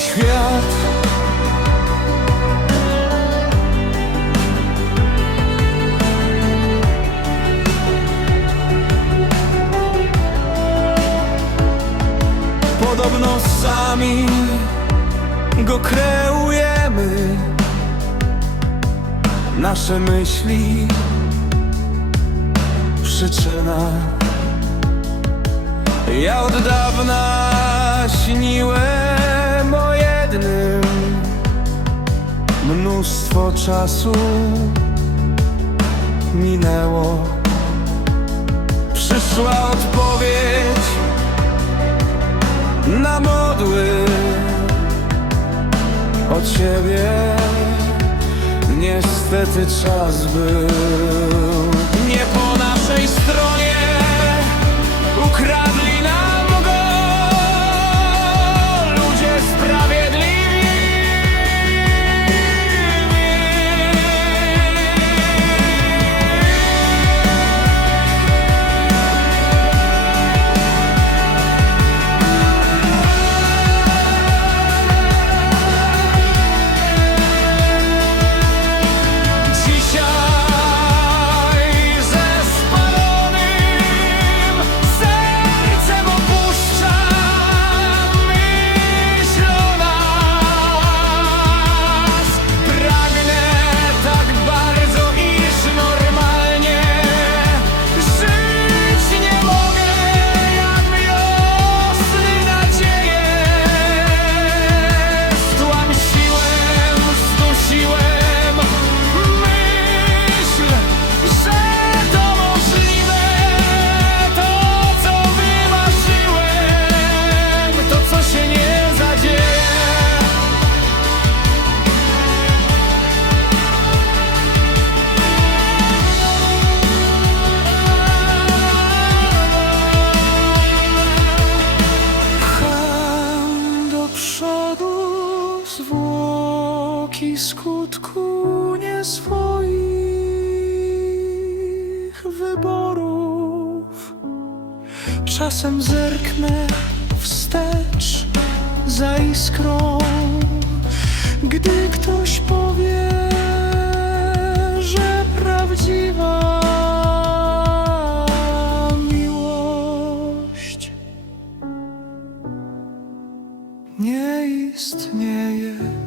świat. Podobno sami go kreujemy. Nasze myśli przyczyna. Ja od dawna śniłem Mnóstwo czasu minęło. Przyszła odpowiedź na modły od ciebie Niestety czas był. Nie po naszej stronie Ukradli nam Dzięki skutku nie swoich wyborów. Czasem zerknę wstecz za iskrą Gdy ktoś powie, że prawdziwa miłość Nie istnieje.